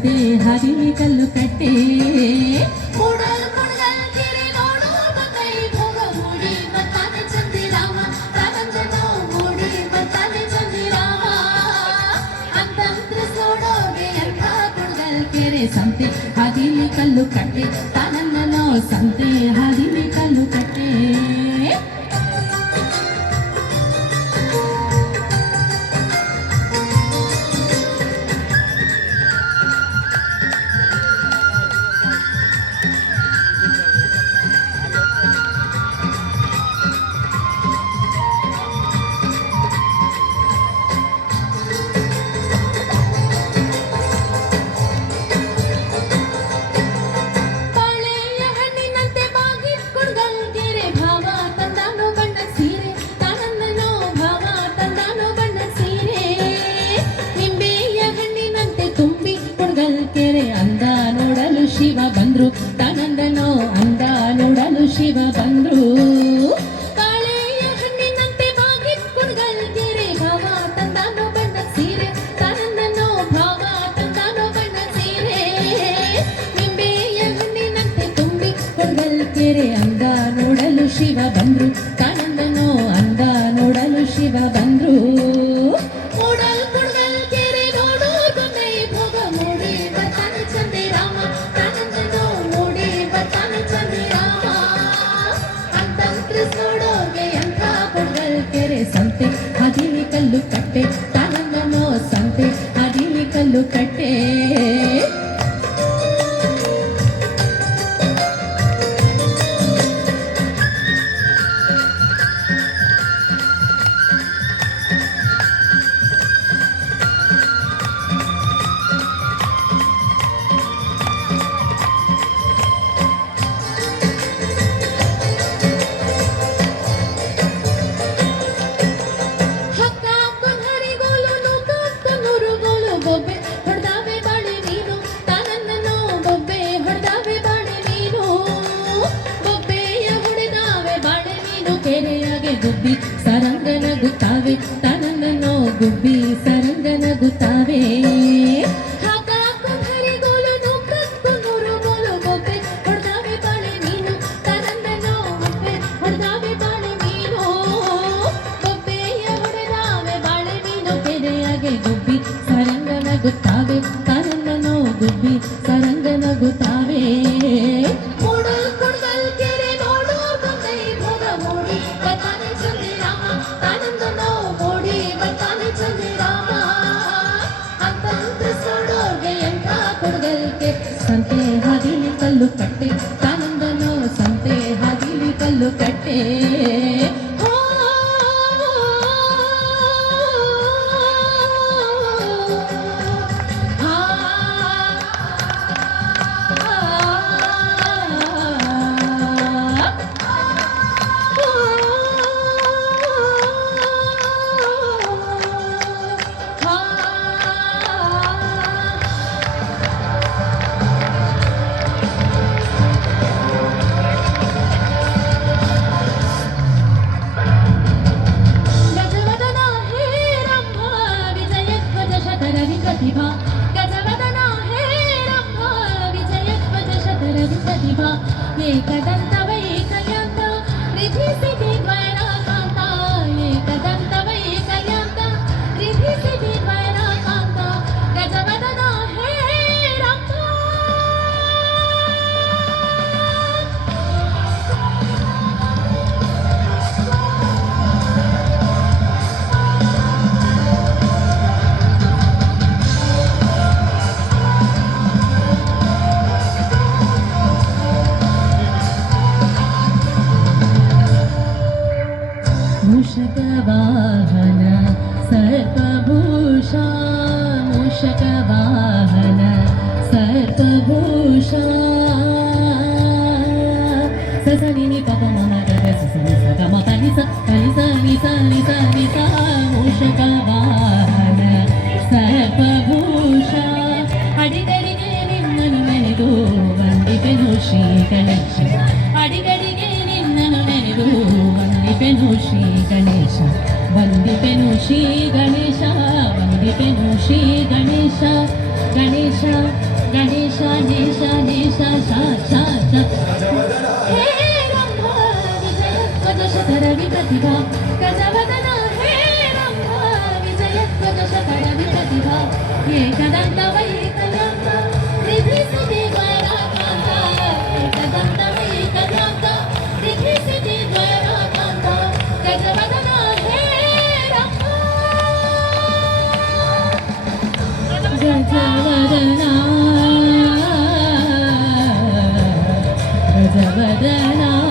ಸಂತೆ ಹರಿಲಿ ಕಲ್ಲು ಕಟ್ಟೆ ಸಂತೆ ಹದಿಲಿ ಕಲ್ಲು ಕಟ್ಟೆ ತನನ್ನೋ ಸಂತೆ ಹದಿಲಿ ಕಲ್ಲು ಕಟ್ಟೆ ಅಂದ ನೋಡಲು ಶಿವ ಬಂದ್ರು ತಾನಂದನೋ ಅಂದ ನೋಡಲು ಶಿವ ಬಂದ್ರು ಬಾಳೆಯ ಹಣ್ಣಿನಂತೆ ಬಾಗಿದ್ ಕುಡ್ಗಲ್ಗೆರೆ ಭಾವ ತಂದಾನೋ ಬಣ್ಣ ಸೀರೆ ತಾನಂದನೋ ಭಾವ ತಂದಾನೋ ಬಣ್ಣ ಸೀರೆ ನಿಂಬೆಯ ಹಣ್ಣಿನಂತೆ ತುಂಬಿ ಕುಡ್ಗಲ್ಗೆರೆ ಅಂದ ನೋಡಲು ಶಿವ ಬಂದ್ರು ತಾನಂದನೋ ಅಂದ ನೋಡಲು ಶಿವ ಬಂದ್ರು ಸಂತೆ ಹದಿಲಿ ಕಲ್ಲು ಕಟ್ಟೆ ತಾನಂದನೋ ಸಂತೆ ಹದಿಲಿ ಕಲ್ಲು ಕಟ್ಟೆ ಗುಬ್ಬಿ ಸರಂಗನ ಗುತ್ತಾವೆ ತನನ್ನೋ ಗುಬ್ಬಿ ಸರಂಗನ ಗುತ್ತಾವೆ ಹಾಕಾಕು ಹರಿಗೋಲು ನೂಕಕ್ಕು ನೂರು ಗೋಲು ಬೊಬ್ಬೆ ಹೊಡ್ದಾವೆ ಬಾಳೆ ಮೀನು ತನನ್ನೋ ಬೊಬ್ಬೆ ಹೊಡ್ದಾವೆ ಬಾಳೆ ಮೀನು ಬೊಬ್ಬೆಯ ಹೊಡೆದಾವೆ ಬಾಳೆ ಮೀನು ಕೆರೆಯಾಗೆ ಗುಬ್ಬಿ ಸರಂಗನ ಗುತ್ತಾವೆ ತನನ್ನೋ ಗುಬ್ಬಿ ಸರಂಗನ ಗುತ್ತಾವೆ ಸಂತೆ ಹದಿಲಿ ಕಲ್ಲು ಕಟ್ಟೆ ತಾನಂದನೋ ಸಂತೆ ಹದಿಲಿ ಕಲ್ಲು ಕಟ್ಟೆ ಗಜವದನ ಹೇ ರಂಭ ವಿಜಯಧ್ವಜ ಶತರವಿ ಪ್ರತಿಭಾ ಏಕದಂತವ ಏಕಯಾಂತ ರಿಧಿಸಿದಿ ದ್ವೈರಾಕಾಂತ ಏಕದಂತವ ಏಕಯಾಂತ ರಿಧಿಸಿದಿ ದ್ವೈರಾಕಾಂತ ಗಜವದನ ಹೇ ರಂಭ मूषकवाहन सर्पभूषा मूषकवाहन सर्पभूषा ससनि पप मम गग ससनि सगम तनि स तनि स नि स नि स नि स मूषकवाहन सर्पभूषा अडिगडिगे निन्ननु नेनेदु वंदिपेनु ಶ್ರೀ ಗಣೇಶ अडिगडिगे निन्ननु नेनेदु ವಂದಿಪೆನು ಶ್ರೀ ಗಣೇಶ ವಂದಿಪೆನು ಶ್ರೀ ಗಣೇಶ ವಂದಿಪೆನು ಶ್ರೀ ಗಣೇಶ ಗಣೇಶ गणेश निश निश शा शा शा हे रंभ विजय स्वदशकर विप्रतिभा गजवदन हे रंभ विजय स्वदशकर विप्रतिभा एकदन्त वैकल्यन्त रिद्धिसिद्धि द्वैराकान्त एकदन्त वैकल्यन्त रिद्धिसिद्धि द्वैराकान्त गजवदन हे रंभ गजवदना गजवदना